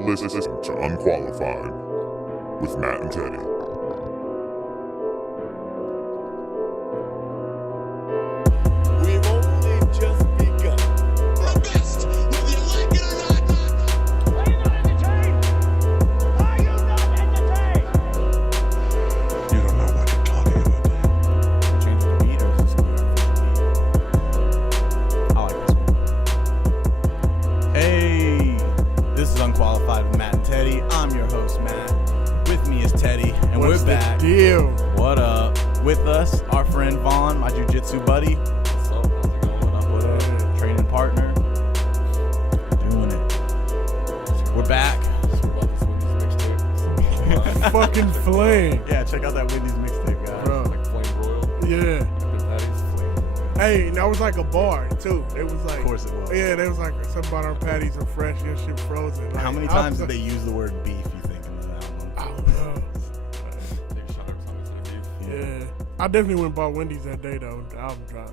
now listening to Unqualified with Matt and Teddy. We've only just begun. The best, whether you like it or not. Are you not entertained? Are you not entertained? You don't know what you're talking about. Change the beat or is this gonna be our official beat? I like this one. Hey, this is Unqualified with Matt and Teddy. I'm your host, Matt. With me is Teddy, and What's we're back. the deal? What up? With us, our friend Vaughn, my jiu-jitsu buddy. What's up? How's it going? What up? Training partner. Doing it. We're back. What about this Wendys Mixtape? Fucking flame. Yeah, check out that Wendys Mixtape, guys. Bro. Like Flame Broil. Yeah. Dipping patties. Hey, and that was like a bar, too. It was like... Of course it was. Yeah, they was like, something about our patties are fresh and shit frozen. How Like, many I times was did they use the word beef, you think, in the album? I don't know. Take a shot every time it's in a beef. Yeah. I definitely went and bought Wendy's that day, though. The album dropped.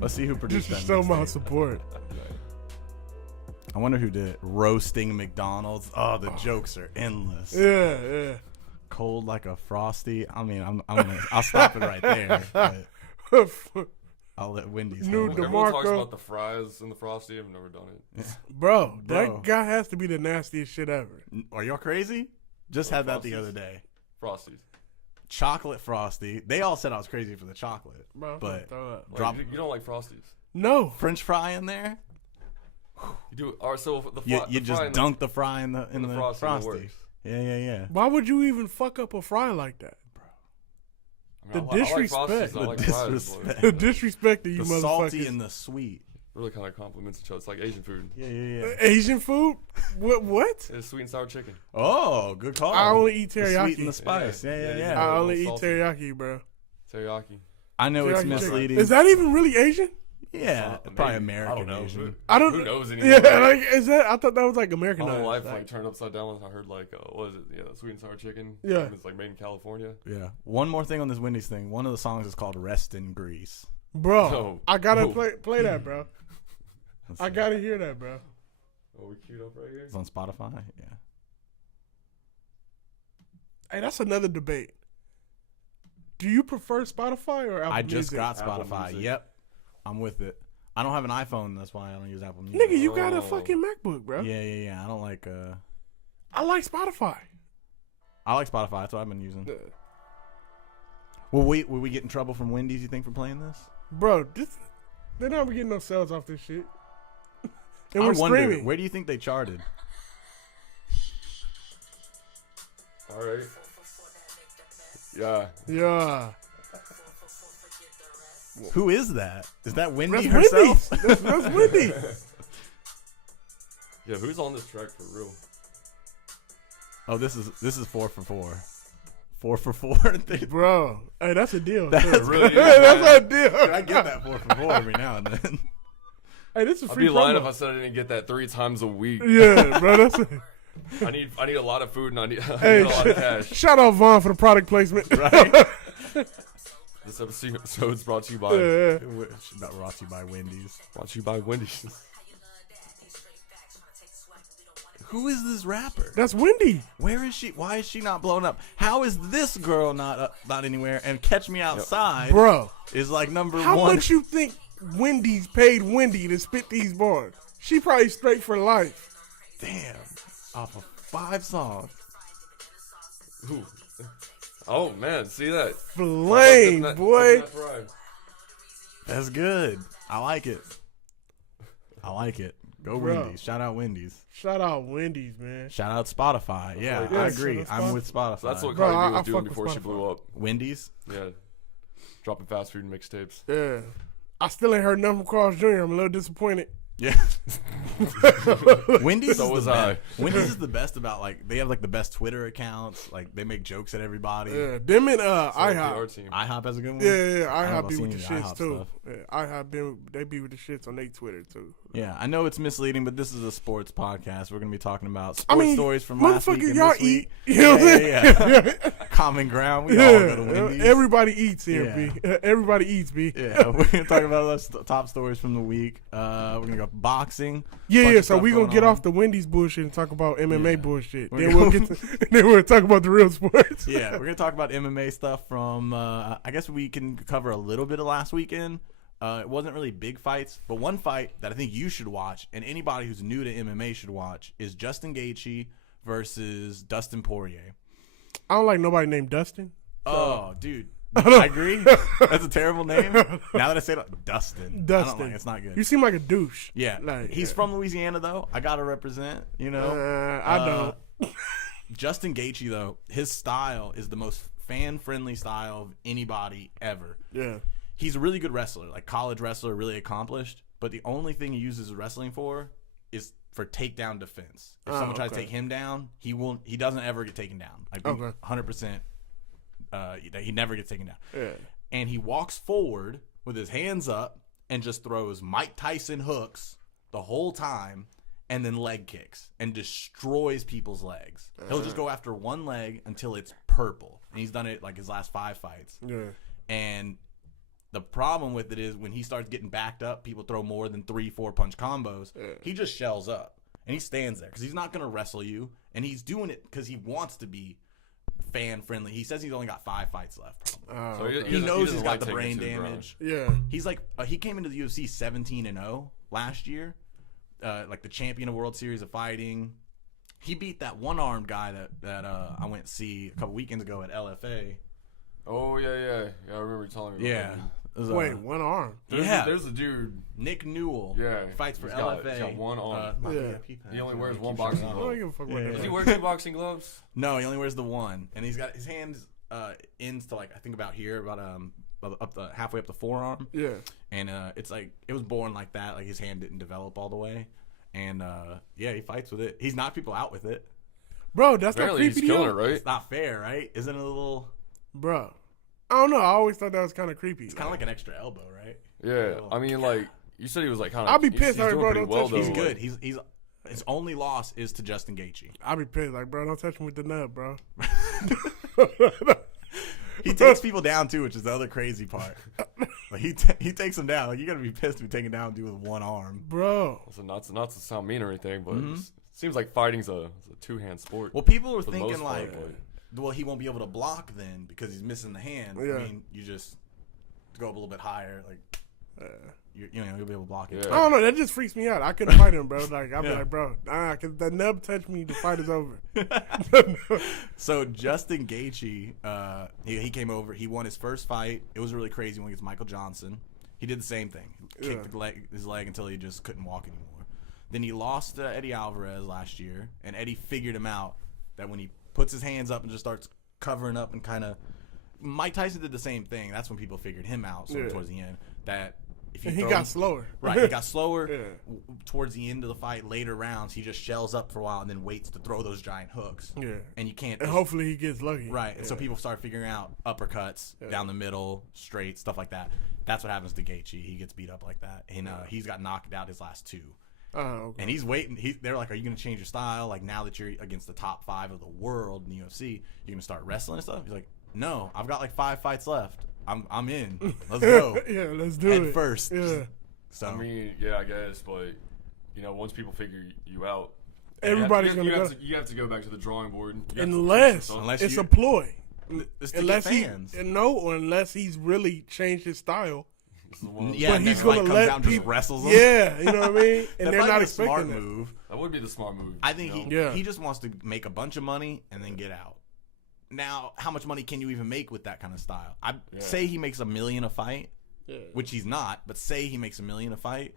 Let's see who produced Just to that show my mixtape. support. I wonder who did it. Roasting McDonald's. Oh, the jokes are endless. Yeah. Cold like a Frosty. I mean, I'll stop it right there. But I'll let Wendy's. New handle it. Everyone talks DeMarco. about the fries and the Frosty. I've never done it. Bro, Bro. that guy has to be the nastiest shit ever. Are y'all crazy? Just had that the other day. Frosties. Chocolate Frosty. They all said I was crazy for the chocolate. Bro, But throw up. Like, Drop- you don't like Frosties? No. French fry in there. You do. All right, so the You the just fry dunk the fry in the the Frosty. Frosty. Works. Yeah. Why would you even fuck up a fry like that? I The mean, I like disrespect. Frosties, I like The fries, disrespect. The disrespect to you The motherfuckers. salty and the sweet. but really kind of complements each other. It's like Asian food. Yeah. Asian food? What? It's sweet and sour chicken. Oh, good call. I only eat The sweet teriyaki. and the spice. Yeah. Yeah. I only A eat little salty. teriyaki, bro. Teriyaki. I know it's Teriyaki chicken. misleading. Is that even really Asian? Yeah, Maybe. probably I American don't know. Asian. I don't. Who knows anymore? Yeah, like is that? I thought that was like My American. whole life like turned upside down when I heard like what is it? Yeah, sweet and sour chicken. Yeah. It's like made in California. Yeah. One more thing on this Wendy's thing. One of the songs is called "Rest in Grease." bro. No. I gotta No. play that, bro. Let's I see. gotta hear that, bro. Oh, we queued up right here. It's on Spotify. Yeah. Hey, that's another debate. Do you prefer Spotify or Apple I just Music? got Apple Spotify. Music. Yep. I'm with it. I don't have an iPhone. That's why I don't use Apple Music. Nigga, you got a Oh. fucking MacBook, bro. Yeah. I don't like. I like Spotify. I like Spotify. That's what I've been using. Will we get in trouble from Wendy's? You think for playing this? Bro, they're not getting no sales off this shit. And I we're wonder. streaming. Where do you think they charted? All right. Yeah. Yeah. Who is that? Is that Wendy That's herself? Wendy's. That's Wendy. Yeah, who's on this track for real? Oh, this is 4 for 4. 4 for 4. Bro, hey, that's a deal. That's too. really is, That's man. a deal. I get that 4 for 4 every now and then. Hey, this is a I'd free be lying promo. if I said I didn't get that 3 times a week. Yeah, bro. That's a, I need a lot of food and I need hey, a lot of cash. shout out Vaughn for the product placement. Right? This episode is brought to you by Yeah. Not brought to you by Wendy's. Wendy's. Who is this rapper? That's Wendy. Where is she? Why is she not blown up? How is this girl not anywhere? And Catch Me Outside, Bro, is like number how 1. much you think Wendy's paid Wendy to spit these bars? She probably straight for life. Damn, off of 5 songs. Ooh. Oh man, see that? Flame, That- boy. that's right. That's good. I like it. Go Bro. Wendy's. Shout out Wendy's. Shout out Wendy's, man. Shout out Spotify. Yeah, like I this. agree. Yeah, so I'm that's with Spotify. So that's what Bro, Cardi B I was doing fuck with before she Spotify. blew up. Wendy's. Yeah, dropping fast food mixtapes. Yeah. I still ain't heard nothing from Carl's Jr. I'm a little disappointed. Yeah. Wendy's So is was the I. best. Wendy's is the best about like they have like the best Twitter accounts. Like they make jokes at everybody. Yeah. Them and PR IHOP. team. IHOP has a good one. Yeah, I don't know IHOP if be I've with the seen any shits IHOP too. stuff. Yeah, IHOP they be with the shits on their Twitter too. Yeah, I know it's misleading, but this is a sports podcast. We're gonna be talking about I sports mean, stories from last week motherfucker, and y'all this week. eat. You know what I'm saying? Yeah. common ground. We all go to Wendy's. Everybody eats here, Yeah. B. Everybody eats, B. Yeah, we're gonna talk about the top stories from the week. We're gonna go boxing. Yeah. of So stuff we gonna going get on. off the Wendy's bullshit and talk about MMA Yeah. bullshit. We're Then we'll gonna- then we'll talk about the real sports. Yeah, we're gonna talk about MMA stuff from. I guess we can cover a little bit of last weekend. It wasn't really big fights, but one fight that I think you should watch, and anybody who's new to MMA should watch, is Justin Gaethje versus Dustin Poirier. I don't like nobody named Dustin. Oh, dude. I agree. That's a terrible name. Now that I say it, Dustin. I Dustin. don't like, it's not good. You seem like a douche. Yeah. Like, He's from Louisiana, though. I got to represent, you know. I don't. Justin Gaethje, though, his style is the most fan-friendly style of anybody ever. Yeah. He's a really good wrestler, like college wrestler, really accomplished. But the only thing he uses wrestling for is for takedown defense. If someone tries to take him down, he doesn't ever get taken down. Like 100%. He never gets taken down. Yeah. And he walks forward with his hands up and just throws Mike Tyson hooks the whole time, and then leg kicks and destroys people's legs. He'll just go after one leg until it's purple. And he's done it like his last 5 fights. Yeah. And the problem with it is when he starts getting backed up, people throw more than 3-4 punch combos. He just shells up and he stands there because he's not going to wrestle you. And he's doing it because he wants to be fan friendly. He says he's only got 5 fights left. So He knows he's doesn't got like the brain taking it to the ground. damage. Yeah. He's like he came into the UFC 17-0 last year, like the champion of World Series of Fighting. He beat that one-armed guy that I went to see a couple weekends ago at LFA. Oh yeah. I remember you telling me. Yeah. About It was, Wait, one arm. there's a dude. Nick Newell. Yeah, He fights for he's got- LFA. he's got one arm. Yeah. He only wears one boxing I don't glove. give a fuck about Yeah. that. Does he wear 2 boxing gloves? No, he only wears the one, and he's got his hands ends to like I think about here, about up the halfway up the forearm. Yeah. And it's like it was born like that. Like his hand didn't develop all the way, and yeah, he fights with it. He's knocked people out with it. Bro, that's not Apparently creepy he's to killing you? it, right? It's not fair, right? Isn't it a little? Bro. I don't know. I always thought that was kind of creepy. It's kind of like an extra elbow, right? Yeah, I mean, like you said, he was like kind of. I'll be pissed, He's bro, doing don't pretty well touch though. me. He's like- good. He's his only loss is to Justin Gaethje. I'll be pissed. Like, bro, don't touch me with the nut, bro. He takes people down too, which is the other crazy part. Like he takes them down. Like you gotta be pissed to be taken down, dude, with one arm. Bro. So not to sound mean or anything, but it seems like fighting's a 2-hand sport. Well, people were For the thinking most part, like, well, he won't be able to block then because he's missing the hand. Yeah. I mean, you just go up a little bit higher, like you'll be able to block it. Yeah. I don't know. That just freaks me out. I couldn't fight him, bro. Like, I'd be Yeah. like, bro, because the nub touched me, the fight is over. So Justin Gaethje, he came over. He won his first fight. It was really crazy when against Michael Johnson. He did the same thing. Kicked his leg until he just couldn't walk anymore. Then he lost to Eddie Alvarez last year, and Eddie figured him out that when he puts his hands up and just starts covering up and kind of Mike Tyson did the same thing. That's when people figured him out sort of towards the end. That if you And he throw got him- slower. Right, he got slower. Yeah. Towards the end of the fight, later rounds, he just shells up for a while and then waits to throw those giant hooks. Yeah. And you can't. And hopefully he gets lucky. Right, and so Yeah. people start figuring out uppercuts down the middle, straight, stuff like that. That's what happens to Gaethje. He gets beat up like that, and he's got knocked out his last 2. Okay. And he's waiting. They're like, "Are you going to change your style? Like now that you're against the top 5 of the world in the UFC, you're going to start wrestling and stuff?" He's like, "No, I've got like 5 fights left. I'm in. Let's go. Yeah, let's do Head it. first." Yeah. So I mean, yeah, I guess, but once people figure you out, Everybody's you gonna have go. to, you have to go back to the drawing board. You have to Unless fix yourself. Unless it's you- a ploy. it's to Unless get he fans. or unless he's really changed his style. This is one of the- Yeah, But and he's then, like, gonna comes let out and just people- wrestles them. Yeah, you know what I mean? And That's they're probably not the smart expecting that. move. that would be the smart move. I think Yeah. he just wants to make a bunch of money and then get out. Now, how much money can you even make with that kind of style? I say he makes $1 million a fight, which he's not, but say he makes $1 million a fight.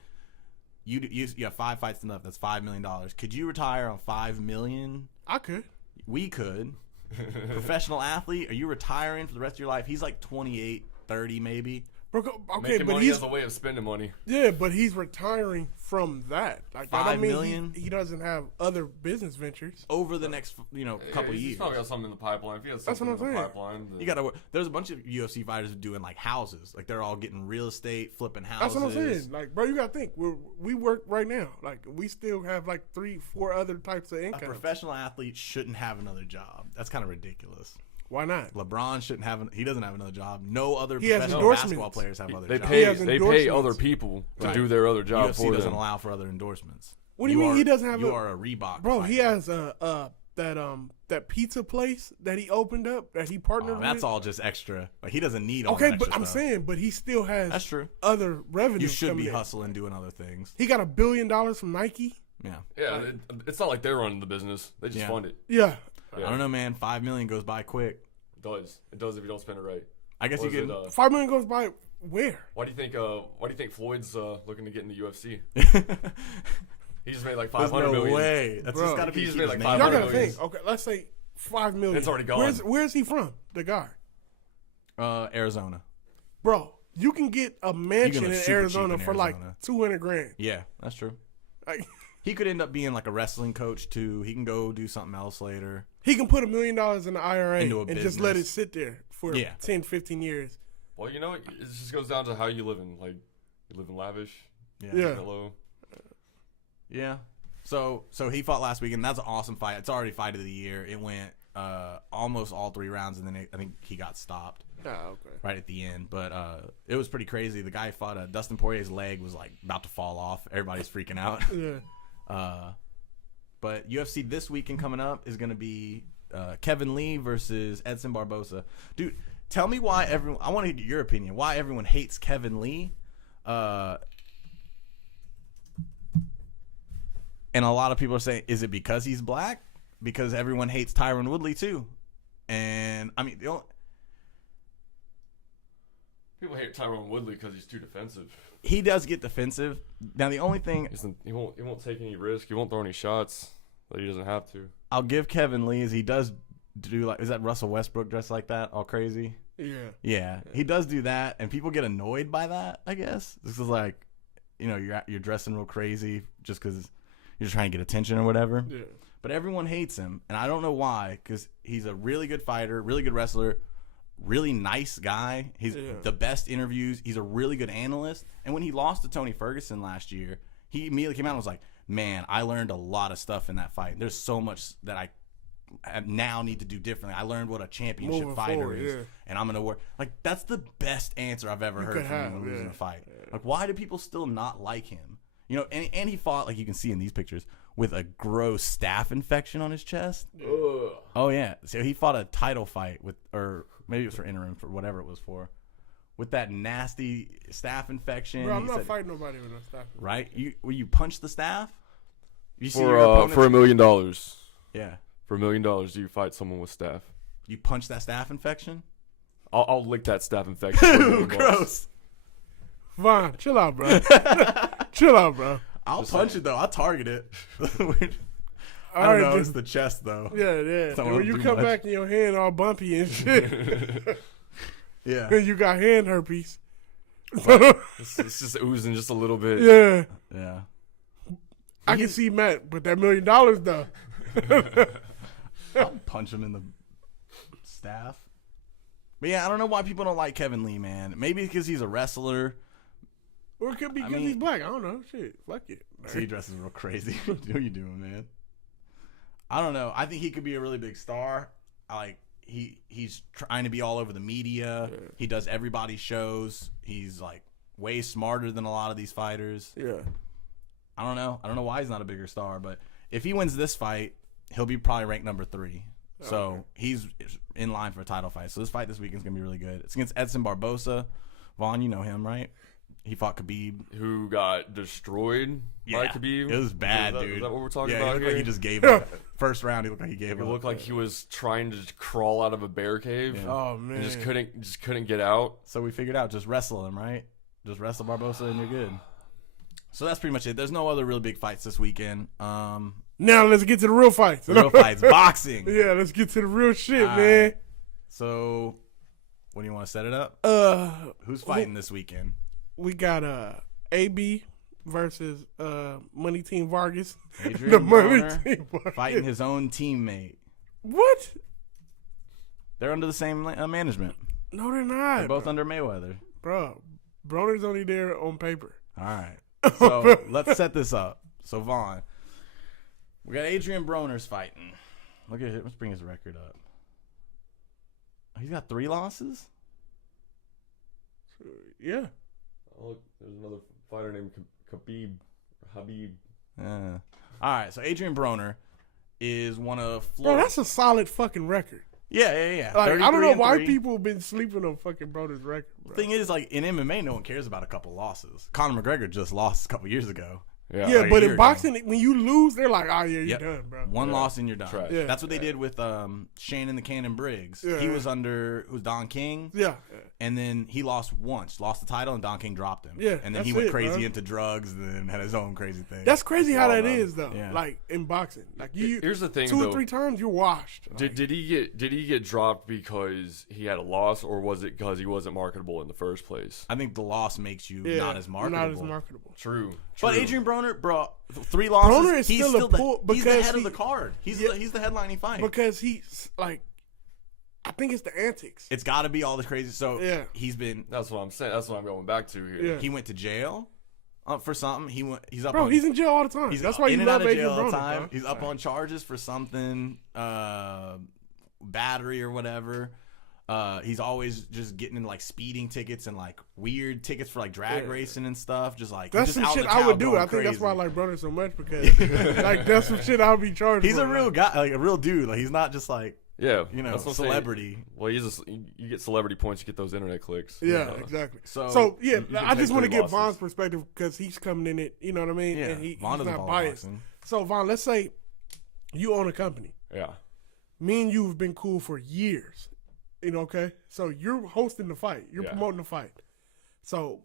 You have 5 fights enough. That's $5 million. Could you retire on $5 million? I could. We could. Professional athlete, are you retiring for the rest of your life? He's like 28, 30 maybe. Okay, Making but money he's as a way of spending money. but he's retiring from that. Like that $5 don't mean million? he doesn't have other business ventures. Over the next couple He's years. probably got something in the pipeline. If he has That's something what in I'm the saying. pipeline, then You gotta. There's a bunch of UFC fighters doing like houses. Like they're all getting real estate, flipping That's houses. what I'm saying. Like, bro, you gotta think. We work right now. Like, we still have like 3-4 other types of A income. professional athlete shouldn't have another job. That's kind of ridiculous. Why not? LeBron shouldn't have. He doesn't have another job. No other He has professional endorsements. basketball players have other They jobs. pay. has They pay endorsements. other people to Right. do their other job UFC for doesn't them. allow for other endorsements. What do you mean he doesn't have You a- are a Reebok, Bro, he fighter. has that pizza place that he opened up that he partnered with. That's all just extra. Like he doesn't need all Okay, that but extra I'm stuff. saying, but he still has That's true. other revenue. You should coming be in. hustling, doing other things. He got $1 billion from Nike. Yeah. Yeah, it's not like they're running the business. They just Yeah. fund it. Yeah. Yeah. I don't know, man. $5 million goes by quick. It does. It does if you don't spend it right. I guess Or you is could. it, $5 million goes by where? why do you think? Why do you think Floyd's looking to get in the UFC? He just made like There's 500 no million. way. That's Bro, just got to he be. just keep made his like name Y'all 500 out. gotta million. think. Okay, let's say $5 million. It's already gone. Where's he from? The guy, Arizona. bro. You can get a mansion live in super Arizona cheap in for like Arizona. $200,000. Yeah, that's true. Like, He could end up being like a wrestling coach too. He can go do something else later. he can put $1 million in the IRA Into a and just let it business. sit there for Yeah. 10, 15 years. Well, you know, it just goes down to how you live in. Like, you live in lavish. Yeah. Yeah. Hello. Yeah. So he fought last week, and that's an awesome fight. It's already fight of the year. It went almost all 3 rounds, and then I think he got stopped Oh, okay. right at the end. But it was pretty crazy. The guy fought Dustin Poirier's leg was like about to fall off. Everybody's freaking out. Yeah. But UFC this weekend coming up is going to be Kevin Lee versus Edson Barboza. Dude, tell me why everyone. I want to hear your opinion. Why everyone hates Kevin Lee? And a lot of people are saying, is it because he's black? Because everyone hates Tyron Woodley too. And I mean, People hate Tyrone Woodley because he's too defensive. he does get defensive. Now the only thing He won't take any risk. He won't throw any shots that he doesn't have to. I'll give Kevin Lee is he does do like, is that Russell Westbrook dressed like that, all crazy? Yeah. Yeah, he does do that, and people get annoyed by that. I guess this is like, you know, you're dressing real crazy just because you're just trying to get attention or whatever. Yeah. But everyone hates him, and I don't know why. Because he's a really good fighter, really good wrestler, really nice guy. He's the best interviews. He's a really good analyst. And when he lost to Tony Ferguson last year, he immediately came out and was like, "Man, I learned a lot of stuff in that fight. There's so much that I now need to do differently. I learned what a championship Moving fighter forward, is, yeah. and I'm gonna work." Like that's the best answer I've ever heard could from him have, when losing yeah. a fight. Like, why do people still not like him? You know, and he fought, like you can see in these pictures, with a gross staph infection on his chest. Ugh. Oh yeah, so he fought a title fight with, or maybe it was for interim, for whatever it was for, with that nasty staph infection. Bro, I'm He not said- fighting nobody with no stuff. Right? You punch the staph? You see For your opponent? $1 million. Yeah. For $1 million, do you fight someone with staph? You punch that staph infection? I'll lick that staph infection. for $1 million. Gross. Vaughn, chill out, bro. Chill out, bro. I'll punch it though. I'll target it. I All don't right, know. dude. It's the chest though. Yeah, yeah. Don't And when wanna you do come much. back and your hand all bumpy and shit, Yeah. and you got hand herpes. It's just oozing just a little bit. Yeah. Yeah. I can see Matt, but that $1 million though. I'll punch him in the staph. But yeah, I don't know why people don't like Kevin Lee, man. Maybe because he's a wrestler. Or it could be I because mean- he's black. I don't know. Shit. Fuck it. So he dresses real crazy. What are you doing, man? I don't know. I think he could be a really big star. He's trying to be all over the media. He does everybody's shows. He's like way smarter than a lot of these fighters. Yeah. I don't know. I don't know why he's not a bigger star, but if he wins this fight, he'll be probably ranked number 3. So he's in line for a title fight. So this fight this weekend is gonna be really good. It's against Edson Barboza. Vaughn, you know him, right? He fought Khabib. Who got destroyed by Khabib? It was bad, Is that- dude. Is that what we're talking Yeah, about he looked here? like he just gave up. First round, he looked like he gave It up. looked like he was trying to crawl out of a bear cave. Oh man. And just couldn't get out. So we figured out just wrestle him, right? Just wrestle Barboza and you're good. So that's pretty much it. There's no other real big fights this weekend. Now let's get to the real fights. Real fights, boxing. Yeah, let's get to the real shit, All man. right. So, what do you want to set it up? Who's fighting this weekend? We got AB versus Money Team Vargas. Adrien The Money Broner Team Vargas. fighting his own teammate. What? They're under the same management. No, they're not. They're both under Mayweather. Bro, Broner's only there on paper. All right. So let's set this up. So Vaughn, we got Adrien Broner's fighting. Look at it. Let's bring his record up. He's got 3 losses? Yeah. Oh, there's another fighter named Habib. All right, so Adrien Broner is one of Bro, that's a solid fucking record. Yeah. Like, I don't know why 33-3. people have been sleeping on fucking Broner's record, bro. The thing is, like, in MMA, no one cares about a couple losses. Conor McGregor just lost a couple years ago. Yeah, Like but a year in boxing, ago. when you lose, they're like, oh, yeah, you're Yep. done, bro. One loss and you're done. Trash. Yeah. That's what they did with Shannon the Cannon Briggs. Yeah. He was under Don King. Yeah. And then he lost once, lost the title, and Don King dropped him. Yeah, And then he that's went it, crazy bro. into drugs and then had his own crazy thing. That's crazy how that man. is, though. Yeah. Like, in boxing. Like, you Here's the thing, 2 though. or 3 times, you're washed. Like, Did he get dropped because he had a loss, or was it because he wasn't marketable in the first place? I think the loss makes you yeah, not as marketable. Not as marketable. True. But True. Adrien Broner, bro, 3 losses. Broner is he's still a pull he's the because head of he- the card. He's Yeah. he's the headlining fight. Because he's, like, I think it's the antics. It's got to be all the crazy. So Yeah. he's been. That's what I'm saying. That's what I'm going back to here. Yeah. He went to jail for something. He's up. Bro, on, he's in jail all the time. He's That's why you in and love out of Adrien jail all Broner, the time. bro. He's up on charges for something, battery or whatever. He's always just getting in like speeding tickets and like weird tickets for like drag racing and stuff. Just like That's just some out in shit the I would crowd do. going I think that's why I crazy. like Broner so much because like that's some shit I would be charged. He's for, a real like. guy, like a real dude. Like he's not just like Yeah, you know that's what I'm saying. celebrity. Well, you get celebrity points, you get those internet clicks. Yeah, exactly. So, yeah, you can I just take want to 3 get losses. Vaughn's perspective because he's coming in it. You know what I mean? Yeah, And he's Vaughn doesn't not follow biased. boxing. So Vaughn, let's say you own a company. Yeah. Me and you have been cool for years. You know, okay? So you're hosting the fight. You're Yeah. promoting the fight. So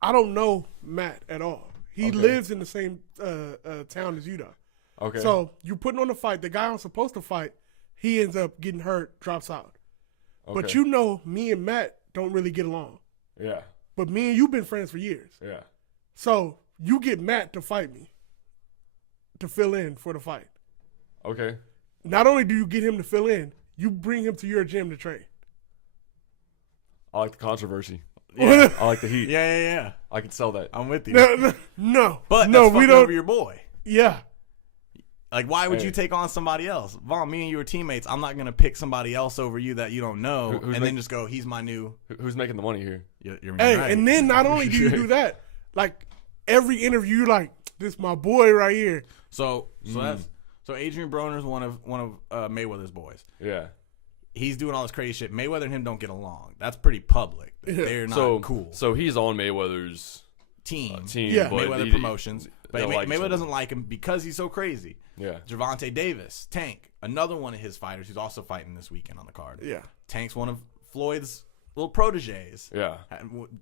I don't know Matt at all. He Okay. lives in the same town as you, though. Okay. So you're putting on the fight. The guy I'm supposed to fight, he ends up getting hurt, drops out. But Okay. you know, me and Matt don't really get along. Yeah. But me and you been friends for years. Yeah. So you get Matt to fight me, to fill in for the fight. Okay. Not only do you get him to fill in, you bring him to your gym to train. I like the controversy. Yeah. I like the heat. Yeah. I can sell that. I'm with you. No. But no, that's we fucking don't. over your boy. Yeah. Like, why would Hey. you take on somebody else? Vaughn, me and you are teammates. I'm not gonna pick somebody else over you that you don't know, Who's and then make- just go, he's my new. Who's making the money here? You're Hey, right. and then not only do you do that, like every interview, you're like, this my boy right here. so that's Adrien Broner's one of Mayweather's boys. Yeah. He's doing all this crazy shit. Mayweather and him don't get along. That's pretty public. They're not So cool. So he's on Mayweather's Team Yeah. but Mayweather he- Promotions, but they like each Mayweather other. doesn't like him because he's so crazy. Yeah. Gervonta Davis, Tank, another one of his fighters who's also fighting this weekend on the card. Yeah. Tank's one of Floyd's little proteges. Yeah.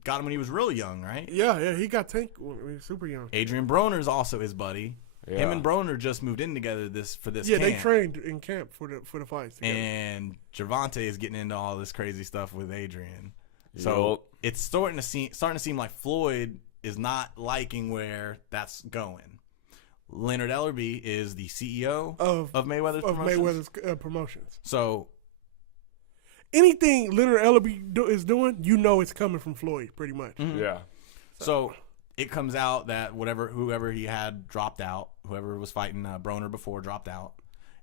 Got him when he was real young, right? Yeah, he got Tank when he was super young. Adrien Broner's also his buddy. Yeah. Him and Broner just moved in together for this Yeah, camp. they trained in camp for the fights together. And Gervonta is getting into all this crazy stuff with Adrien. So Yup. it's starting to seem like Floyd is not liking where that's going. Leonard Ellerbe is the CEO of Mayweather's of Promotions. Mayweather's promotions. So Anything Leonard Ellerbe is doing, you know it's coming from Floyd, pretty much. Yeah. So it comes out that whoever he had dropped out, whoever was fighting Broner before dropped out,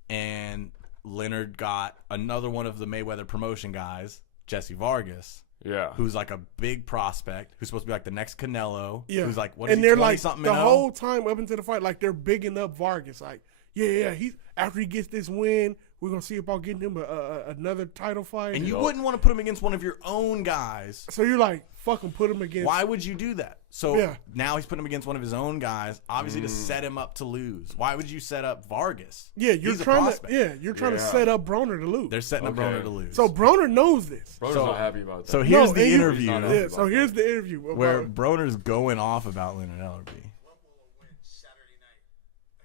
and Leonard got another one of the Mayweather promotion guys, Jesse Vargas, Yeah. who's like a big prospect, who's supposed to be like the next Canelo. Yeah, Who's like, what and is he, they're 20 like something the and whole time up into the fight, like they're bigging up Vargas. Like, yeah, he's after he gets this win, we're gonna see about getting him another title fight. And you wouldn't want to put him against one of your own guys. So you're like, fucking put him against. Why would you do that? So Yeah. now he's putting him against one of his own guys, obviously to set him up to lose. Why would you set up Vargas? Yeah, you're He's a trying to. prospect. Yeah, you're trying to set up Broner to lose. They're setting up Okay. Broner to lose. So Broner knows this. Broner's not happy about that. So here's No, the and you- interview He's not Yeah, so here's the interview about- where Broner's going off about Leonard Ellerbe. What will a win Saturday night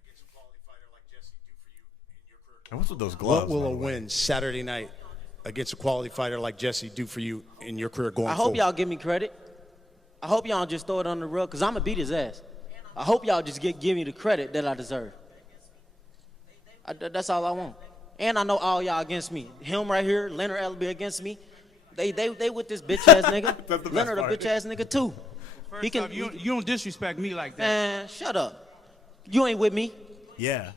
against a quality fighter like Jesse do for you in your career? And what's with those gloves? What will by a the way? win Saturday night against a quality fighter like Jesse do for you in your career going I forward? hope y'all give me credit. I hope y'all don't just throw it on the rug, because I'm going to beat his ass. I hope y'all just give me the credit that I deserve. That's all I want. And I know all y'all against me. Him right here, Leonard Ellerbe against me. They with this bitch-ass nigga. That's the best Leonard part. a bitch-ass nigga, too. First off, you don't disrespect me like that. Man, shut up. You ain't with me. Yeah.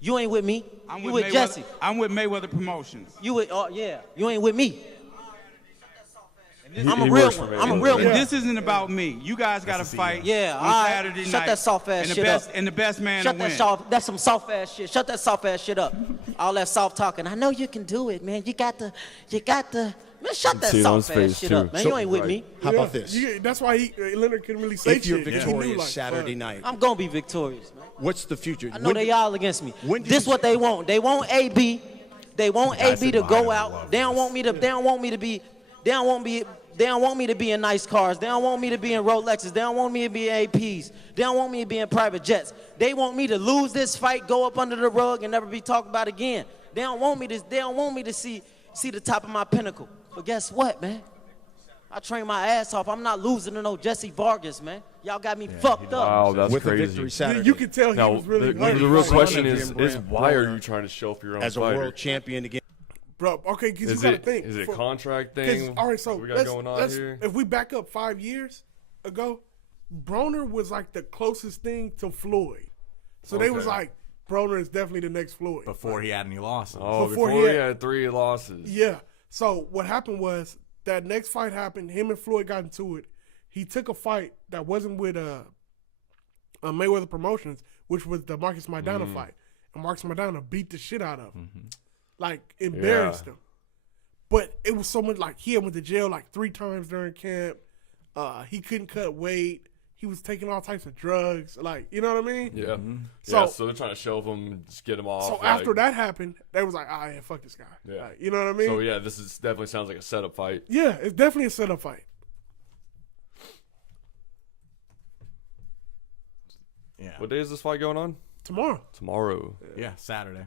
You ain't with me. I'm You with with Mayweather. Jesse. I'm with Mayweather Promotions. You with, oh yeah. You ain't with me. This- I'm a He real works for one. me. I'm a real And one. this isn't about me. You guys got to fight Yeah, on all right. Saturday Shut night. that soft-ass and the shit best, up. And the best man Shut to that win. soft. That's some soft ass shit. Shut that soft ass shit up. All that soft talking. I know you can do it, man. You got the. Man, shut that see it on his soft ass face, shit too. up, man. You ain't with me. How about this? That's why Leonard couldn't really say If you're shit. He knew, victorious like, Saturday fuck. night, I'm gonna be victorious, man. what's the future? I know they all against me. when do This you- what they want. They want AB. They want guy AB sitting to behind go him out. loves They don't this. want me to. They don't want me to be. They don't want me. They don't want me to be in nice cars. They don't want me to be in Rolexes. They don't want me to be in APs. They don't want me to be in private jets. They want me to lose this fight, go up under the rug, and never be talked about again. They don't want me to. They don't want me to see the top of my pinnacle. But guess what, man? I train my ass off. I'm not losing to no Jesse Vargas, man. Y'all got me fucked up. Wow, that's with the crazy. victory You, Saturday you could tell he Now, was really the hurt. real Like, question Adrien is why are Broner you trying to show for your own as a fighter? world champion again? bro. Okay, because you Is gotta it think. is it a for- contract 'cause- thing? all right, so we got let's, going on let's- here? if we back up 5 years ago, Broner was like the closest thing to Floyd. So they was Okay. like, Broner is definitely the next Floyd. Before he had any losses. Oh, before before he he had- had 3 losses. Yeah. So what happened was that next fight happened. Him and Floyd got into it. He took a fight that wasn't with Mayweather Promotions, which was the Marcus Maidana fight, and Marcus Maidana beat the shit out of him, like embarrassed him. But it was so much like he had went to jail like 3 times during camp. He couldn't cut weight. He was taking all types of drugs. Like, you know what I mean? Yeah. So- So they're trying to shelve him, just get him off. So like- after that happened, they was like, "Ah, yeah, fuck this guy." Yeah. Like, you know what I mean? So yeah, this is definitely sounds like a setup fight. Yeah, it's definitely a setup fight. Yeah. What day is this fight going on? Tomorrow. Tomorrow. Yeah, Saturday.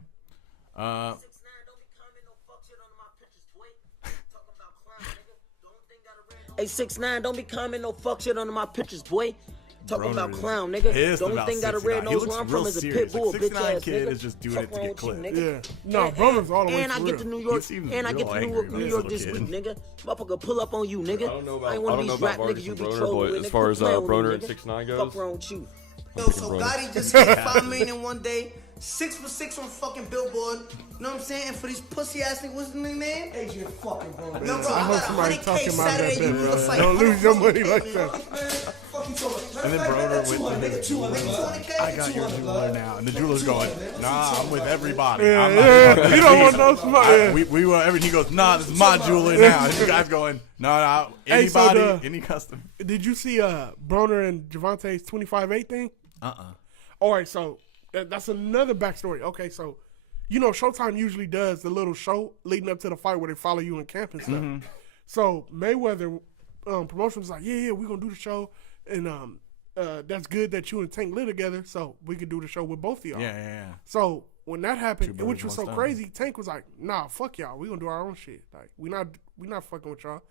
6ix9ine, don't be coming no fuck shit under my pictures, boy. Talk about clown, nigga. Don't think got a red. Hey, 6ix9ine, don't be coming no fuck shit under my pictures, boy. Talking about Broner is clown, nigga. pissed The only about thing got a 6ix9ine. red He nose looks where I'm real from is a serious. pit bull, Like, bitch 6ix9ine ass kid nigga. is just doing Fuck it to wrong get with you, clipped. nigga. Yeah. No, Broner's all the way And I for get real. to New York, He seems and I real get to angry New when he's York a this little week, kid. nigga. Motherfucker, pull up on you, nigga. I don't know about I ain't one of I don't know these about rap Vargas niggas you and be Broner, trolling but with, as nigga. far as Quit playing with me, Broner and nigga. 6ix9ine Fuck goes, wrong with you. Yo, so Gotti just hit 5 million in one day. 6 for 6 on fucking Billboard. You know what I'm saying? And for these pussy ass niggas, what's the name? Adrien fucking Broner. No, bro, I I hope got somebody 100K talking about that Saturday. bet, You lose bro. a fight. Don't lose your money like Man, that. fuck you talking. And then Broner went to his jeweler. 200K, I got your jeweler now. And the jeweler's going, nah, I'm with everybody. Yeah, I'm not yeah. You don't want no smoke. Yeah. We were everything. He goes, nah, this is my jeweler now. And you guys going, no, Hey, so anybody, any custom. Did you see Broner and Javante's 25-8 thing? All right, so that's another backstory. Okay, so you know Showtime usually does the little show leading up to the fight where they follow you in camp and stuff. So Mayweather promotion was like, yeah, we're gonna do the show, and that's good that you and Tank live together, so we could do the show with both of y'all. Yeah. So when that happened, Two which birds, was so one stone. crazy, Tank was like, nah, fuck y'all, we gonna do our own shit. Like we not fucking with y'all.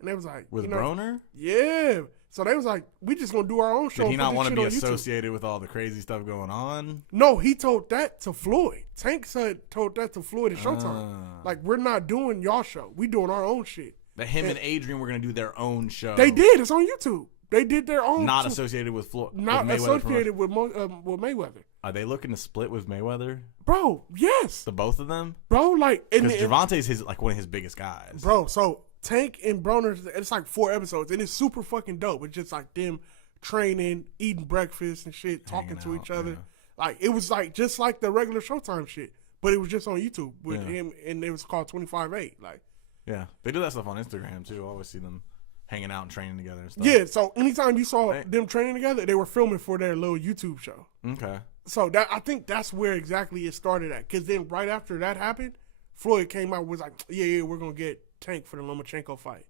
And they was like, With you know, Broner? yeah. So they was like, we just gonna do our own show. Did he and put not this want to shit be on YouTube. associated with all the crazy stuff going on? No, he told that to Floyd. Tank told that to Floyd at Showtime. Like, we're not doing y'all show. We doing our own shit. That him and Adrian were going to do their own show. They did. It's on YouTube. They did their own. Not too. associated with Floyd. Not with Mayweather associated with Mayweather. Are they looking to split with Mayweather? Bro, yes. The both of them? Bro, like. Because Javante's like one of his biggest guys. Bro, so Tank and Broner, it's like 4 episodes. And it's super fucking dope. It's just like them training, eating breakfast and shit, talking to each other. Like, it was like just like the regular Showtime shit. But it was just on YouTube with him, and it was called 25-8. Like, yeah. They do that stuff on Instagram, too. I always see them hanging out and training together and stuff. yeah, so anytime you saw them training together, they were filming for their little YouTube show. Okay. So that I think that's where exactly it started at. Because then right after that happened, Floyd came out and was like, yeah, we're going to get Tank for the Lomachenko fight.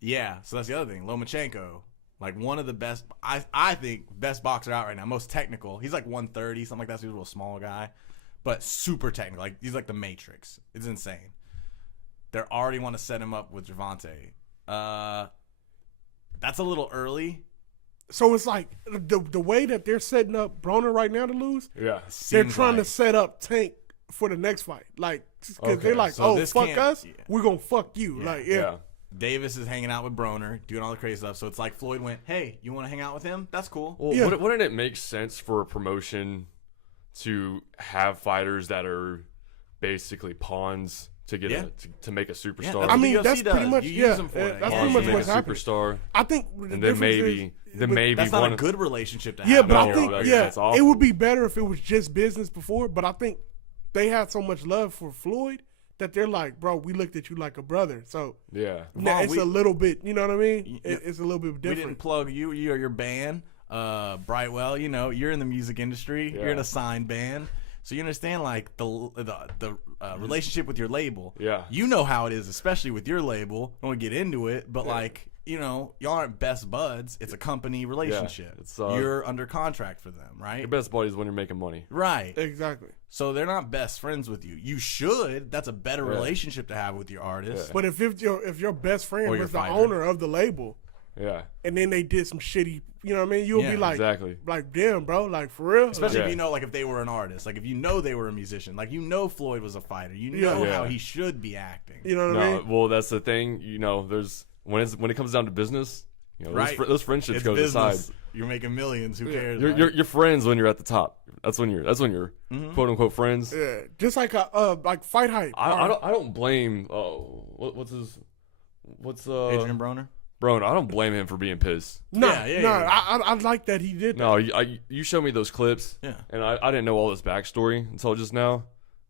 Yeah, so that's the other thing. Lomachenko, like one of the best, I think, best boxer out right now. Most technical. He's like 130, something like that. So he's a real small guy. But super technical. Like, he's like the Matrix. It's insane. They already want to set him up with Gervonta. That's a little early. So it's like the way that they're setting up Broner right now to lose, yeah, they're trying to set up Tank for the next fight. Like, because they're like, So oh, this fuck can't- us, yeah. we're going to fuck you. Yeah. Like, yeah. Davis is hanging out with Broner, doing all the crazy stuff. So it's like Floyd went, hey, you want to hang out with him? That's cool. Well, Yeah. wouldn't it make sense for a promotion to have fighters that are basically pawns to get to make a superstar. I mean, that's does. pretty much You use them for that's that. pretty Pawns much to make what's a happening. superstar. I think, And then maybe That's not one a good relationship to have. Yeah, but I No, think that's awful. it would be better if it was just business before. But I think they had so much love for Floyd that they're like, bro, we looked at you like a brother. So yeah. now Vaughn, it's a little bit, you know what I mean? It's a little bit We different. didn't plug you or your band, Brightwell. You know, you're in the music industry. You're in a signed band, so you understand like the relationship with your label. Yeah. You know how it is, especially with your label. I don't want to get into it, but like, you know, y'all aren't best buds. It's a company relationship. it's, you're under contract for them, right? Your best buddies when you're making money. Right. Exactly. So they're not best friends with you. You should. That's a better relationship to have with your artist. But if your best friend Or your was the fighter. owner of the label, Yeah. and then they did some shitty, you know what I mean? You'll Yeah, be like, exactly. like, damn, bro, like for real. Especially Yeah. if you know, like, if they were an artist. Like, if you know they were a musician. Like, you know Floyd was a fighter. You know Yeah. how he should be acting. you know what I No, mean? well, that's the thing. You know, there's when it comes down to business, you know, Right. those friendships It's go business. aside. You're making millions. Who cares? You're friends when you're at the top. That's when you're quote unquote friends. Yeah, just like fight hype. I don't blame. What's Adrien Broner? Broner? I don't blame him for being pissed. No, Yeah. I like that he did that. No, you showed me those clips. Yeah. And I didn't know all this backstory until just now,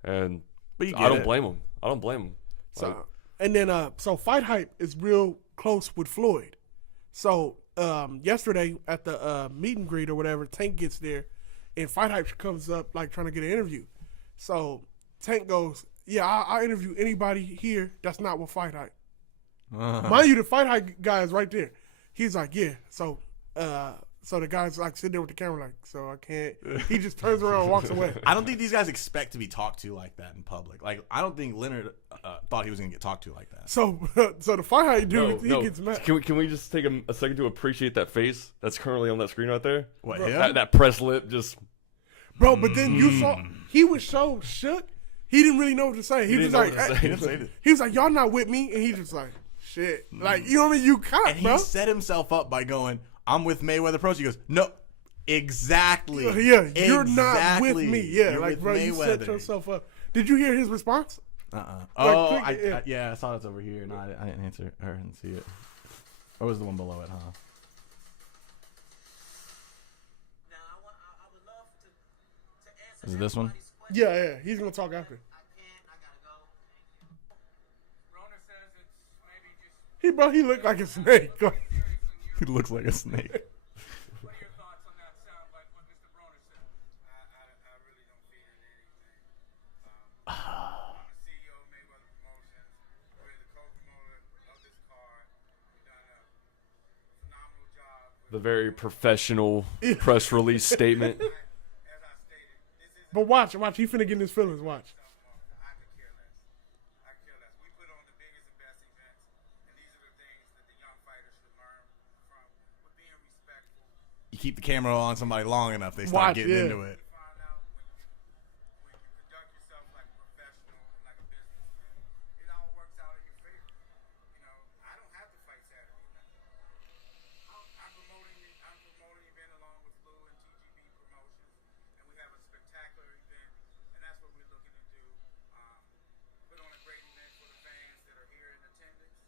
and But you I get don't it. blame him. I don't blame him. So, and then so fight hype is real close with Floyd. So yesterday at the meet and greet or whatever, Tank gets there, and fight hype comes up like trying to get an interview. So Tank goes, "Yeah, I interview anybody here that's not with fight hype." Mind you, the fight hype guy is right there. He's like, "Yeah." So the guy's like sitting there with the camera, like, "So I can't." He just turns around and walks away. I don't think these guys expect to be talked to like that in public. Like, I don't think Leonard thought he was going to get talked to like that. So the fight hype dude, he No. gets mad. Can we just take a second to appreciate that face that's currently on that screen right there? What, Bro, him? That press lip just. Bro, but then you saw he was so shook. He didn't really know what to say. He was didn't know like, what to say. He didn't say this. he was like, "Y'all not with me," and he just like, "Shit," like, you know what I mean? You caught, And he bro. set himself up by going, "I'm with Mayweather Pros." He goes, "No, exactly. Yeah, you're not with Exactly. me. Yeah, You're like, with bro, you set Mayweather." yourself up. Did you hear his response? Oh, click it, yeah. I saw it's over here. No, I didn't answer. I didn't see it. Or was the one below it, huh? Is it this one? Yeah, he's gonna talk after. He looked like a snake. He looks like a snake. What are your thoughts on that sound like what Mr. Broner said? I really don't feed in anything. I'm the CEO of Mayweather Promotions. We're the co-promoter of this card. We've done a phenomenal job. The very professional press release statement. As I stated, this is But watch, he finna get in his feelings. Watch. I could care less. I could care less. We put on the biggest and best events, and these are the things that the young fighters should learn from. With being respectful. You keep the camera on somebody long enough, they start Watch, getting yeah. into it. Find out when you conduct yourself like a professional and like a businessman, it all works out in your favor. You know, I don't have to fight Saturday night. I'm promoting the event along with Lou and TGB Promotions, and we have a spectacular event, and that's what we're looking to do. Put on a great event for the fans that are here in attendance,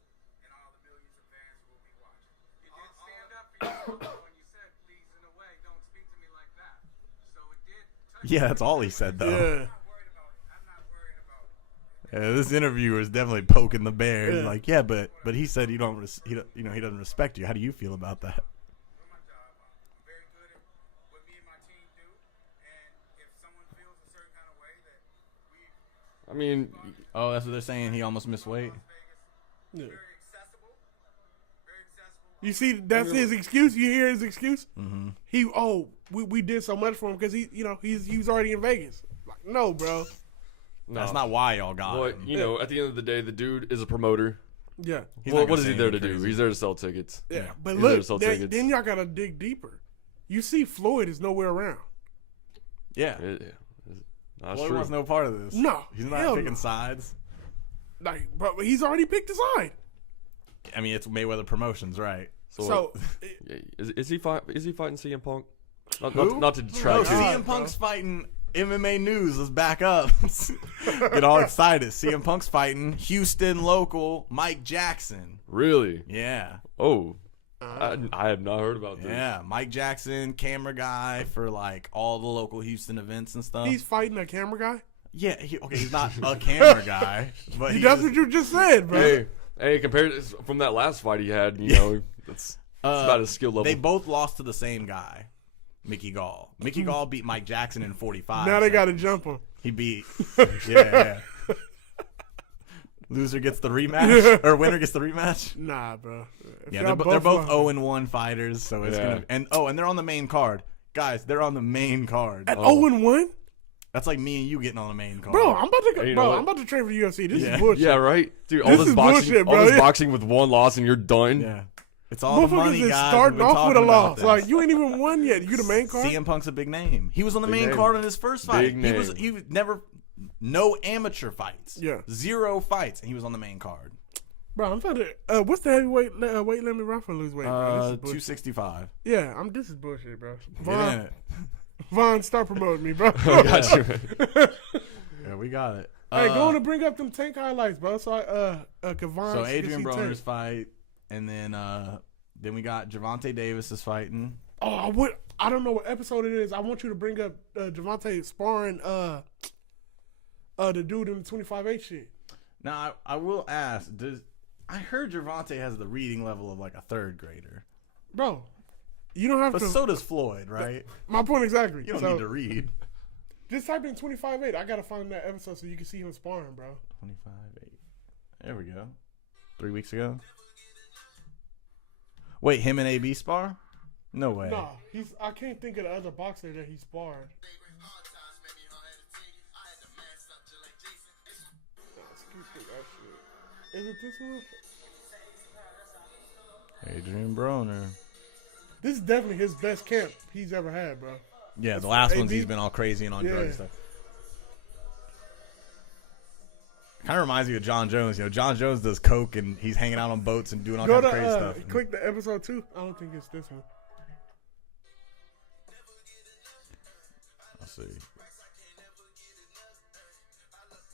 and all the millions of fans who will be watching. You did stand up for yourself when you said, "Please, in a way, don't speak to me like that." So it did touch Yeah, that's all he said, though. Yeah. I'm not worried about it. Yeah, this interviewer is definitely poking the bear. He's Yeah. like, yeah, but he said he doesn't respect you. How do you feel about that? Doing my job. I'm very good at what me and my team do, and if someone feels a certain kind of way that we I mean, Oh, that's what they're saying. He almost missed weight. Yeah. very accessible. You see, that's his excuse. You hear his excuse? Mm-hmm. We did so much for him because he was already in Vegas. Like, no, bro. That's not why y'all got well, him. you know, at the end of the day, the dude is a promoter. Yeah, He's Well, not what gonna is he say there to anything do? crazy. He's there to sell tickets. yeah. But He's there to look, sell then tickets. y'all gotta dig deeper. You see, Floyd is nowhere around. Yeah. That's Floyd true. wants no part of this. No, He's not hell picking no. sides. Like, but he's already picked a side. I mean, it's Mayweather Promotions, right? So, is he fighting CM Punk? Who? Not to try No, to. CM Punk's fighting MMA news is back up. Get all excited. CM Punk's fighting Houston local Mike Jackson. Really? Yeah. Oh. I have not heard about this. Yeah, Mike Jackson, camera guy for like all the local Houston events and stuff. He's fighting a camera guy? Yeah, he's not a camera guy, but that's what you just said, bro. Hey, compared to, from that last fight he had, you know, it's about his skill level. They both lost to the same guy, Mickey Gall. Mickey Gall beat Mike Jackson in 45. Now they got to jump him. He beat. Yeah. Loser gets the rematch, or winner gets the rematch. Nah, bro. Yeah, they're both 0-1 fighters, so it's gonna. And they're on the main card, guys. They're on the main card. At 0-1. That's like me and you getting on the main card. Bro, I'm about to train for UFC. This is bullshit. Yeah, right, dude. All this boxing, bullshit, bro. All this boxing with one loss and you're done. Yeah, it's all the money, guys. Starting off with a loss, like you ain't even won yet. You the main card. CM Punk's a big name. He was on the main card in his first fight. He was never. No amateur fights. Yeah. 0 fights, and he was on the main card. Bro, I'm trying to. What's the heavyweight weight limit run for lose weight? Bro? 265. Yeah, this is bullshit, bro. Get in it. Vaughn, start promoting me, bro. I got you. Yeah, we got it. Hey, go on to bring up them tank highlights, bro. So Vaughn. So Adrien Broner's fight, and then we got Gervonta Davis is fighting. Oh, I don't know what episode it is. I want you to bring up Gervonta sparring the dude in the 25-8 shit. Now, I will ask, I heard Gervonta has the reading level of like a 3rd grader. Bro, you don't have but to. But so does Floyd, right? My point exactly. You don't need to read. Just type in 25-8. I got to find that episode so you can see him sparring, bro. 25-8. There we go. 3 weeks ago. Wait, him and AB spar? No way. Nah, I can't think of the other boxer that he sparred. Is it this one? Adrien Broner. This is definitely his best camp he's ever had, bro. Yeah, the last ones he's been all crazy and on drugs and stuff. Kind of reminds me of John Jones. You know, John Jones does coke and he's hanging out on boats and doing all kinds of crazy stuff. Click the episode 2. I don't think it's this one. Let's see.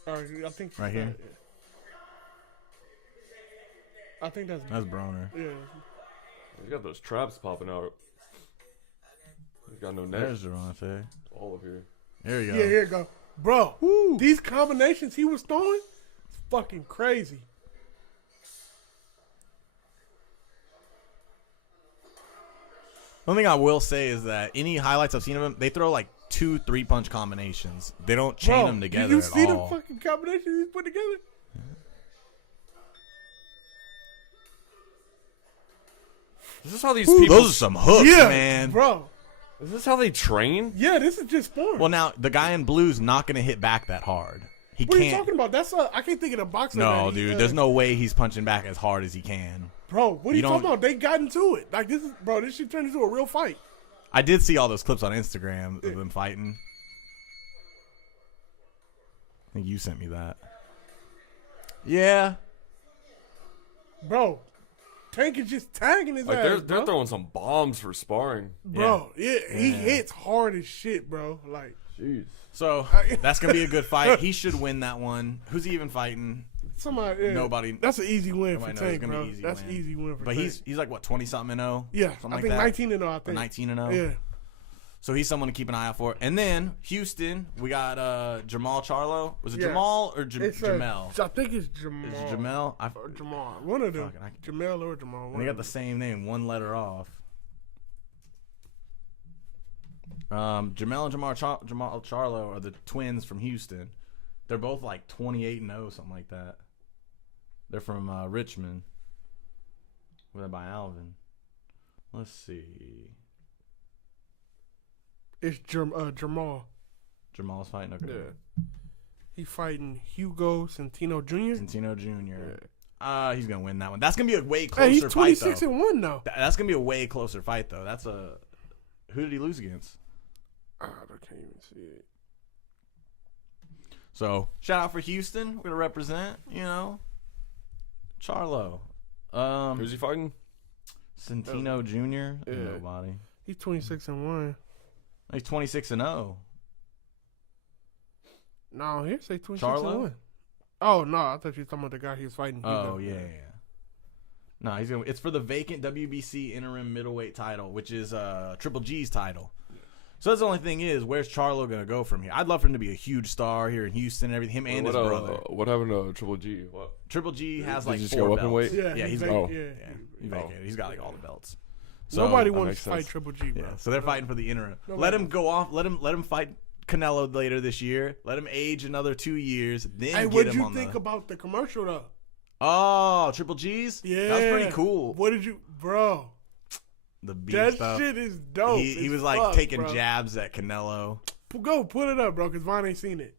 All right, I think right here. I think that's Broner. Yeah. He's got those traps popping out. He's got no net. There's Gervonta. All of here. There you go. Yeah, here you go. Bro, these combinations he was throwing, it's fucking crazy. One thing I will say is that any highlights I've seen of him, they throw like 2 3-punch combinations. They don't chain them together at all. You see the fucking combinations he's put together? Is this how these people? Those are some hooks, man. Bro. Is this how they train? Yeah, this is just fun. Well, now the guy in blue's not going to hit back that hard. He what can't. What are you talking about? That's I can't think of the boxer. No, dude. There's no way he's punching back as hard as he can. Bro, what are you talking about? They got into it. Like this is, bro. This shit turned into a real fight. I did see all those clips on Instagram of them fighting. I think you sent me that. Yeah. Bro, Tank is just tagging his ass. They're throwing some bombs for sparring. Bro, he hits hard as shit, bro. Like, jeez. So that's gonna be a good fight. He should win that one. Who's he even fighting? Somebody. Yeah. Nobody. That's an easy win for Tank, bro. Easy that's an easy win for Tank. But he's like what 20-something and 0. Yeah, I think 19 and 0. I think 19 and 0. Yeah. So he's someone to keep an eye out for. And then Houston, we got Jamal Charlo. Was it Jamal or Jamel? I think it's Jamal. Is it Jamel? Or Jamal. One of them. Jamel or Jamal. They got the same name, one letter off. Jamel and Jamal Charlo are the twins from Houston. They're both like 28 and 0, something like that. They're from Richmond. They're by Alvin. Let's see. It's Jamal. Jamal's fighting. Okay. Yeah. He fighting Hugo Centeno Jr. Centeno Jr. Yeah. He's gonna win that one. That's gonna be a way closer he's fight. 26 and 1 though. That's gonna be a way closer fight though. That's a. Who did he lose against? I can't even see it. So shout out for Houston. We're gonna represent. You know. Charlo. Who's he fighting? Centeno Jr. Yeah. Nobody. He's 26 and 1. He's 26 and 0. No, he say 26-1. Charlo? Oh no, I thought you were talking about the guy he was fighting. Oh yeah. No, he's gonna. It's for the vacant WBC interim middleweight title, which is Triple G's title. So that's the only thing is, where's Charlo gonna go from here? I'd love for him to be a huge star here in Houston and everything. Him and his brother. What happened to Triple G? What? Triple G has like Did he just 4 go up belts. in weight? Yeah, He's vacated. he vacated. He's got like all the belts. So, Nobody that wants makes to fight sense. Triple G, bro. yeah, so they're fighting for the interim. Nobody Let him wants- go off. Let him fight Canelo later this year. Let him age another 2 years. Then Hey, get what'd him you on think the. about the commercial though? Oh, Triple G's. Yeah, that was pretty cool. What did you, bro? The beef That stuff. shit is dope. He as was like fuck, taking bro. jabs at Canelo. Go put it up, bro, because Vaughn ain't seen it.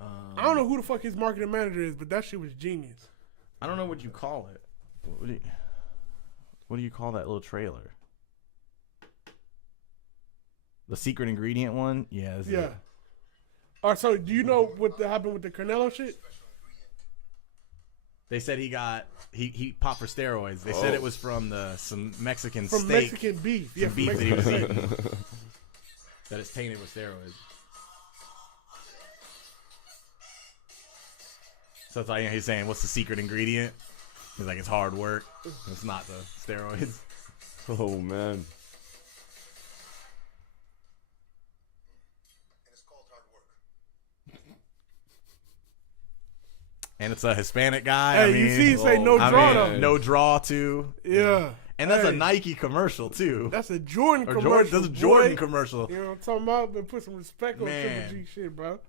I don't know who the fuck his marketing manager is, but that shit was genius. I don't know what you call it. What do you call that little trailer? The secret ingredient one? Yeah. This is Yeah. it. All right, so do you know what happened with the Canelo shit? They said he popped for steroids. They said it was from some Mexican From steak. Mexican beef. Some Yeah, from beef that he Mexican was steak. eating. That it's tainted with steroids. So it's like he's saying, what's the secret ingredient? He's like, it's hard work. It's not the steroids. Oh man. And it's called hard work. And it's a Hispanic guy. Hey, I mean, you see, he say no I draw mean, though. no draw too. Yeah. And that's a Hey, Nike commercial too. That's a Jordan Or commercial. Jordan, that's a Jordan boy. commercial. You know what I'm talking about? But put some respect on Man. Triple G shit, bro.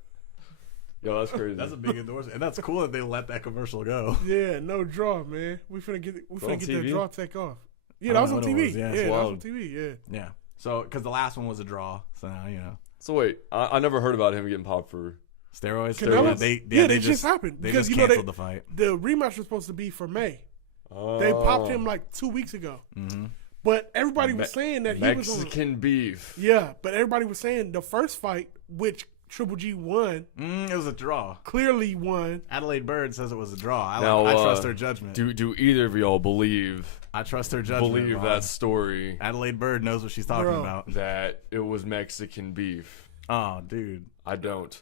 Yo, that's crazy. That's a big endorsement, and that's cool that they let that commercial go. Yeah, no draw, man. We finna get on that TV? draw take off. Yeah, I that was don't on know what it TV. was, yeah. Yeah, It's that was wild. on TV. Yeah. Yeah. So, because the last one was a draw, so now you know So wait, I never heard about him getting popped for. steroids. Canelo? They just happened They because just you know canceled the fight. the rematch was supposed to be for May. They popped him like 2 weeks ago. Mm-hmm. But everybody was saying that he was on. Mexican beef. Yeah, but everybody was saying the first fight, which Triple G won, It was a draw. clearly won. Adelaide Bird says it was a draw. I Now, trust her judgment. Do either of y'all believe I trust her judgment. believe Vaughn. that story Adelaide Bird knows what she's talking Bro. about. that it was Mexican beef? Oh, dude. I don't.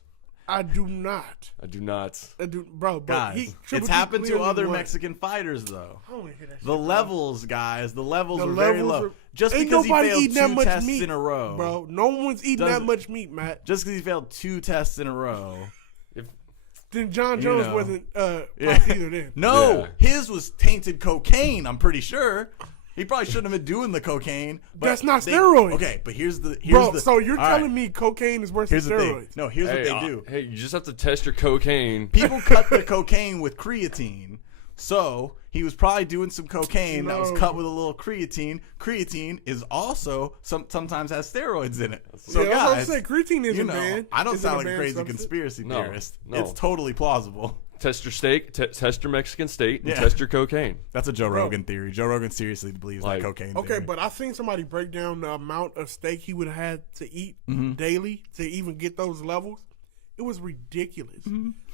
I do not. I do not. Bro, but Guys, Triple it's G happened to clearly other won. Mexican fighters, though. I don't wanna hear that shit, The bro. levels, guys, the levels The are very levels low. are- Just Ain't because he nobody failed eating that 2 much tests meat, in a row. Bro, no one's eating that Doesn't- much meat, Matt. Just because he failed 2 tests in a row. Then John You Jones know. wasn't Yeah. popped either then. No, Yeah. his was tainted cocaine, I'm pretty sure. He probably shouldn't have been doing the cocaine. But That's not steroids. Okay, but here's the So you're all right, telling me cocaine is worse here's than the steroids? thing. No, here's what they do. Hey, you just have to test your cocaine. People cut the cocaine with creatine. So he was probably doing some cocaine that was No. cut with a little creatine. Creatine is also sometimes has steroids in it. So Yeah, that's what I'm guys, saying. Creatine isn't you know, banned. I don't Isn't sound a like a banned crazy substance. conspiracy No, theorist. no. It's totally plausible. Test your steak. Test your Mexican steak. And Yeah. test your cocaine. That's a Joe Bro. Rogan theory. Joe Rogan seriously believes Like- that cocaine Okay, theory. but I seen somebody break down the amount of steak he would have had to eat Mm-hmm. daily to even get those levels. It was ridiculous.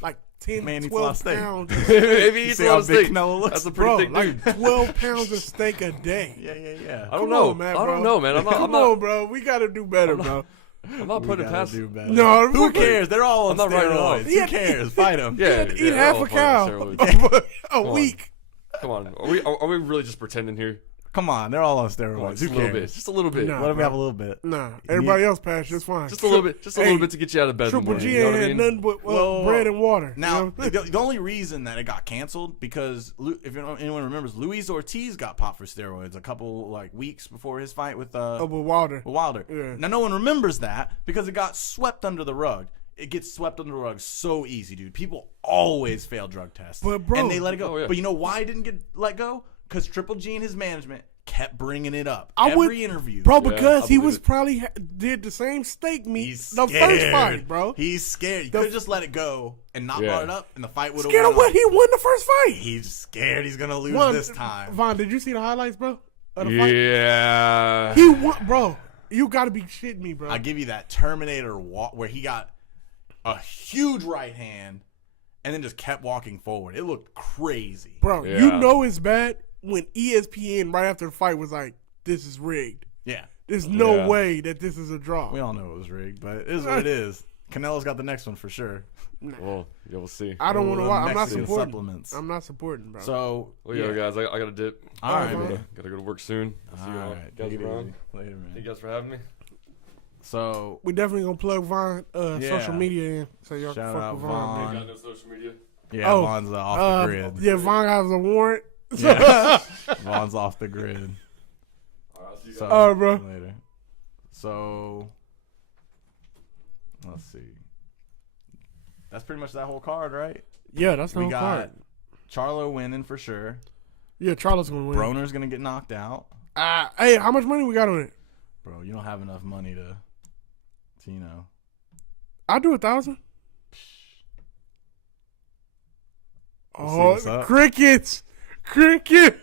Like 10, Man eats a lot of 12 steak. pounds. Maybe You he's see a lot how of big steak. Canelo looks? That's a Bro, pretty thick dude. like 12 pounds of steak a day. Yeah. I don't Come know. on, man, I bro. don't know, man. I'm Come not. on, bro. We got to do better, bro. I'm not We putting it gotta past. do better. No, Who fuck it. cares? They're all on I'm not writing it off. steroids. Yeah. Who cares? Fight them. Yeah, Eat yeah, half all a part cow of steroids. a on. week. Come on, are we really just pretending here? Come on, they're all on Come on, steroids. just Who a little cares? bit, just a little bit, Nah. Let them have a little bit. Nah, everybody else passed just fine. just a little bit, just a little Hey, bit to get you out of bed in the Triple morning. G You know ain't what I had mean? nothing but Well, bread and water. Now, you know? the only reason that it got canceled because if anyone remembers, Luis Ortiz got popped for steroids a couple weeks before his fight with with Wilder. Wilder. Yeah. Now no one remembers that because it got swept under the rug. It gets swept under the rug so easy, dude. People always fail drug tests, But, bro- and they let it go. Oh, yeah. But you know why it didn't get let go? Because Triple G and his management kept bringing it up I would- every interview. Bro, Yeah, because I he believe was it. probably did the same steak meat He's the scared. first fight, bro. He's scared. You The- could have just let it go and not Yeah. brought it up, and the fight would have Scared went of what on. he won the first fight. He's scared he's gonna lose Vaughn, this time. Vaughn, did you see the highlights, bro? Of the fight? Yeah. He won, bro. You got to be shitting me, bro. I give you that Terminator walk where he got a huge right hand and then just kept walking forward. It looked crazy. Bro, Yeah. you know it's bad when ESPN right after the fight was like, "This is rigged. Yeah, There's no Yeah. way that this is a draw." we all know it was rigged, but it is what it is. Canelo's got the next one for sure. Well, yeah, we'll see. I don't want to watch. I'm not Mexican supporting. supplements. I'm not supporting, bro. So, Well, yeah, guys, I got to dip. All right, man. man. Gotta go to work soon. I'll see you all All right, guys take it around. easy. Later, man. Thank you guys for having me. So, we definitely gonna plug Vaughn Yeah. social media in, so y'all Shout can out fuck with Vaughn. Vaughn. Got no social media. yeah, Oh, Vaughn's off the grid. Yeah, Vaughn has a warrant. Yeah. Vaughn's off the grid. All right, I'll see you guys. So, All right, bro. Later. So, let's see. That's pretty much that whole card, right? Yeah, that's the We whole got card. Charlo winning for sure. Yeah, Charlo's gonna win. Broner's gonna get knocked out. Hey, how much money we got on it? Bro, you don't have enough money to you know. I do 1,000. We'll see Oh, what's up. crickets.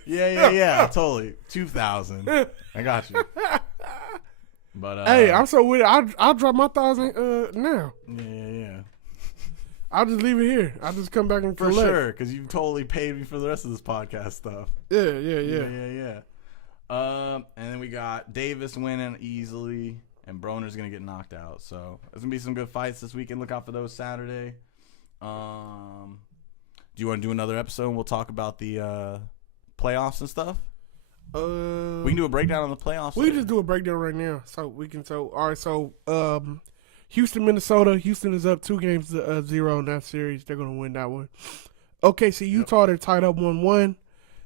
Yeah, totally. 2,000. I got you. But Hey, I'm so with it. I'll drop my 1,000 now. yeah. I'll just leave it here. I'll just come back and For collect. sure, because you've totally paid me for the rest of this podcast stuff. Yeah. And then we got Davis winning easily, and Broner's gonna get knocked out. So there's gonna be some good fights this weekend. Look out for those Saturday. Do you want to do another episode and we'll talk about the playoffs and stuff? We can do a breakdown on the playoffs. We can just do a breakdown right now, so we can. So all right, so Houston, Minnesota. Houston is up 2-0 in that series. They're gonna win that one. Okay, so Utah, they're tied up 1-1.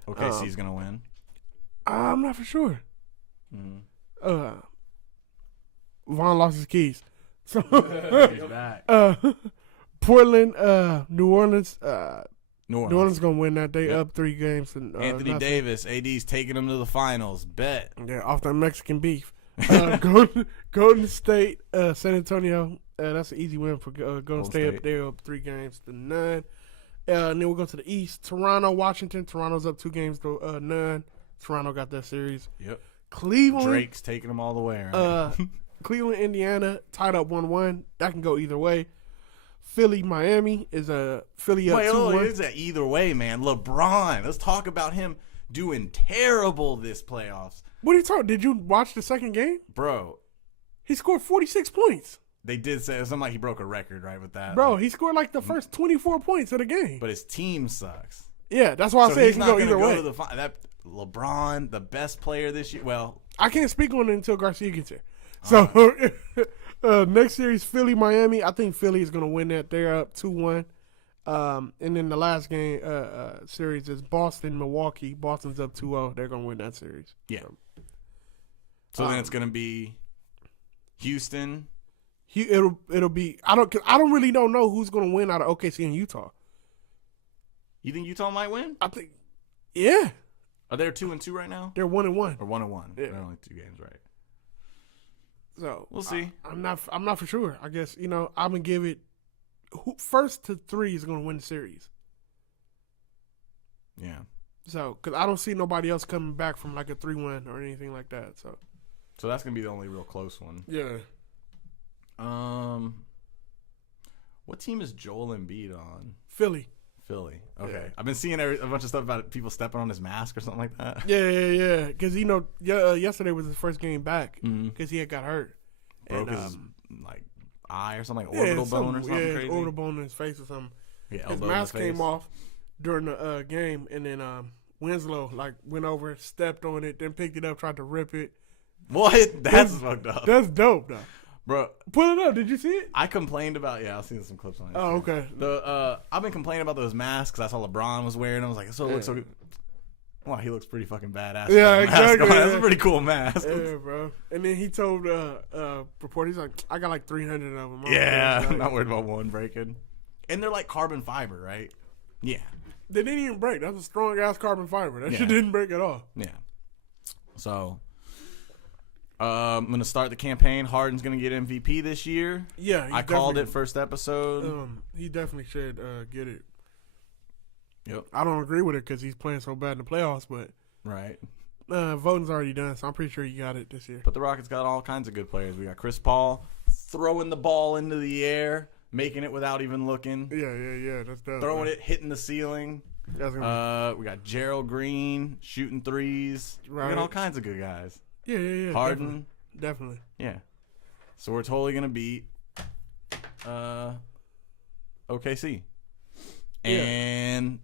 Okay, so he's gonna win. I'm not for sure. Mm-hmm. Vaughn lost his keys. So He's back. Portland, New Orleans. New New Orleans gonna win that. They Yep. up 3 games. And Anthony nothing. Davis, AD's taking him to the finals. Bet. Yeah, off that Mexican beef. Golden State, San Antonio. That's an easy win for Golden State. State. They're up 3 games to 9. And then we'll go to the East. Toronto, Washington. Toronto's up 2 games to 9. Toronto got that series. Yep. Cleveland. Drake's taking them all the way. Right? Cleveland, Indiana, tied up 1-1. That can go either way. Philly, Miami is a Philly up 2-1. It's that either way, man. LeBron. Let's talk about him doing terrible this playoffs. What are you talking? Did you watch the second game? Bro, He scored 46 points. they did say something like he broke a record, right, with that. Bro, he scored like the first 24 points of the game. But his team sucks. Yeah, that's why I So say it he's can not go going to either go way. to the that LeBron, the best player this year. Well, I can't speak on it until Garcia gets here. So next series, Philly, Miami. I think Philly is going to win that. They're up 2-1. And then the last game series is Boston, Milwaukee. Boston's up 2-0. They're going to win that series. yeah. So then it's going to be Houston. It'll be I don't really don't know who's going to win out of OKC and Utah. You think Utah might win? I think yeah. Are they 2-2 right now? They're 1-1. Or 1-1? Yeah. They're only 2 games, right? So We'll see. I'm not for sure. I guess I'm gonna give it first to 3 is gonna win the series. Yeah. So because I don't see nobody else coming back from like a 3-1 or anything like that. So that's going to be the only real close one. yeah. What team is Joel Embiid on? Philly. Philly. Okay. Yeah. I've been seeing a bunch of stuff about people stepping on his mask or something like that. Yeah. Because yesterday was his first game back Mhm. because he had got hurt. Broke And, his eye or something, like orbital bone or something yeah, crazy. orbital bone in his face or something. Yeah, His elbow in mask the face. came off during the game, and then Winslow went over, stepped on it, then picked it up, tried to rip it. What? That's fucked up. That's dope, though. Bro, Put it up. Did you see it? I complained about I've seen some clips on it. Oh, okay. I've been complaining about those masks because I saw LeBron was wearing them. I was like, it looks so good. Wow, he looks pretty fucking badass. with Yeah, that mask exactly, on. That's yeah. a pretty cool mask. Yeah, bro. And then he told reporter, he's like, I got like 300 of them. Yeah, I'm not worried about one breaking. And they're like carbon fiber, right? Yeah. They didn't even break. That's a strong ass carbon fiber. That Yeah. shit didn't break at all. Yeah. So, I'm going to start the campaign. Harden's going to get MVP this year. Yeah, I called it first episode. He definitely should get it. Yep. I don't agree with it because he's playing so bad in the playoffs, but Right. voting's already done, so I'm pretty sure he got it this year. But the Rockets got all kinds of good players. We got Chris Paul throwing the ball into the air, making it without even looking. Yeah. That's dope. Throwing it, hitting the ceiling. That's gonna We got Gerald Green shooting threes. We Right. got all kinds of good guys. Yeah. Harden. Definitely. Yeah. So we're totally going to beat OKC. And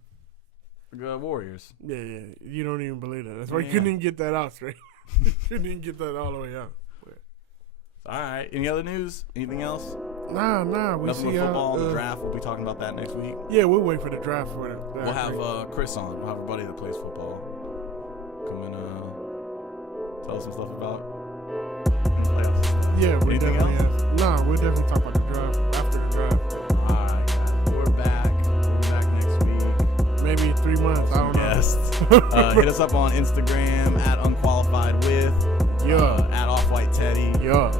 Warriors. Yeah. You don't even believe that. That's why you couldn't even get that out straight. Couldn't even get that all the way out. All right. Any other news? Anything else? Nah. We Nothing see with football and the draft. We'll be talking about that next week. Yeah, we'll wait for the draft for that. We'll have Chris on. We'll have a buddy that plays football. Come and tell us some stuff about the playoffs. Yeah, we Anything definitely else? have. Nah, we'll definitely talk about the draft after the draft. All right, guys. We're back. We'll be back next week. Maybe in 3 months. I don't know. Yes. Hit us up on Instagram at unqualifiedwith. Yeah. At offwhite teddy. Yeah.